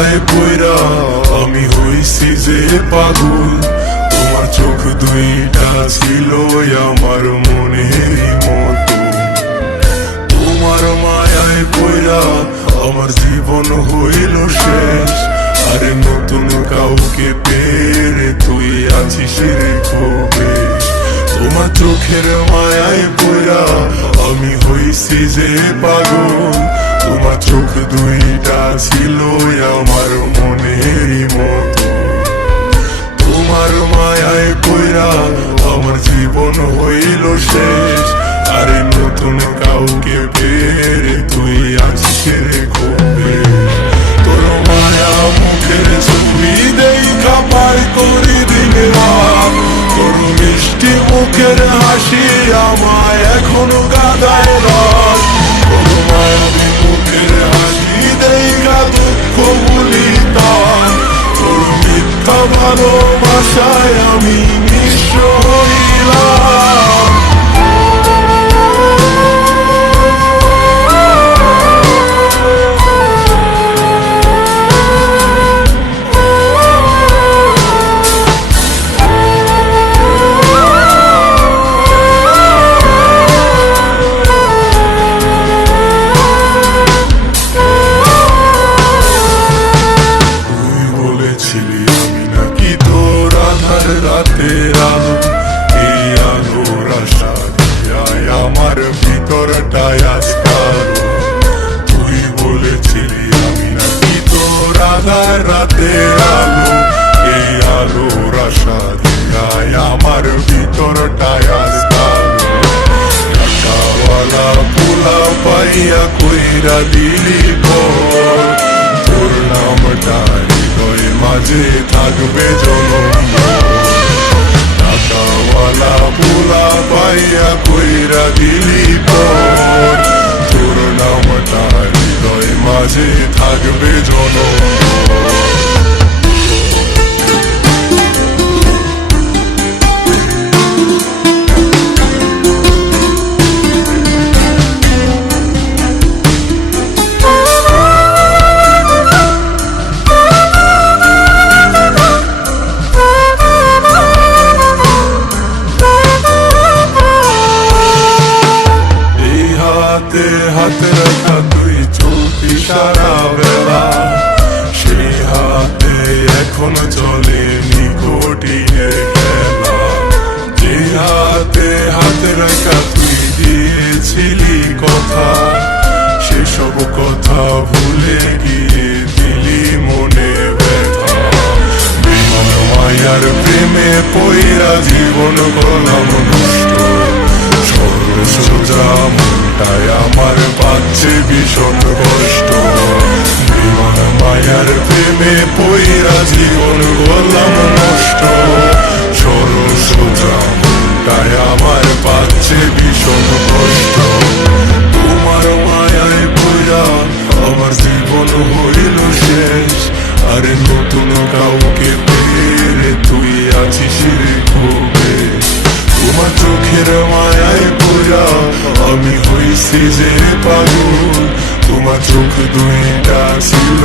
আয় বইরা আমি হইছি যে পাগল। তোমার চোখ দুইটা ছিল আমার মনের মত। তোমার মায়ায় বইরা আমার জীবন হইল শেষ। আরে নতুন কাউকে পেরে, তুই আছিস রে খোবে তোমার চোখের মায়ায় পড়া আমি হইছি যে পাগল। তোমার চোখ দুইটা ছিল আমার মনেরই মতো। তোমার মায়ায় পয়রা আমার জীবন হইল শেষ। আরে নতুন কাউকে পেরে তুই আজকে কবে তোর মায়া মুখের ছবি দেখা পার করি দিন তোর মিষ্টি মুখের হাসি আমায় এখনও গাদায় রাত। ভালোবাসায় আমি নিঃস্ব হইলাম তোর রাতের আলো এই আলোর আশা দিয়ায় আমার ভিতরটায় আজকাল টাকাওয়ালা পোলা পাইয়া কইরা দিলি তোর নামটা হৃদয় মাঝে থাকবে জনম টাকাওয়ালা পোলা পাইয়া কইরা দিলি মাঝে থাকবে এই হাতে হাতে রাখা তুই সারা বেলা সেই হাতে এখন চলে নিকটিনের খেলা। যে হাতে হাতে রাখা তুই দিয়েছিলি কথা, সেসব কথা ভুলে গিয়ে দিলি মনে ব্যথা। বিমান মায়ার প্রেমে পইরা জীবন গলাম নষ্ট। সরল সোজা মনটায় আমার পাচ্ছে যে পাগল তোমার চোখ দুইটা ছিল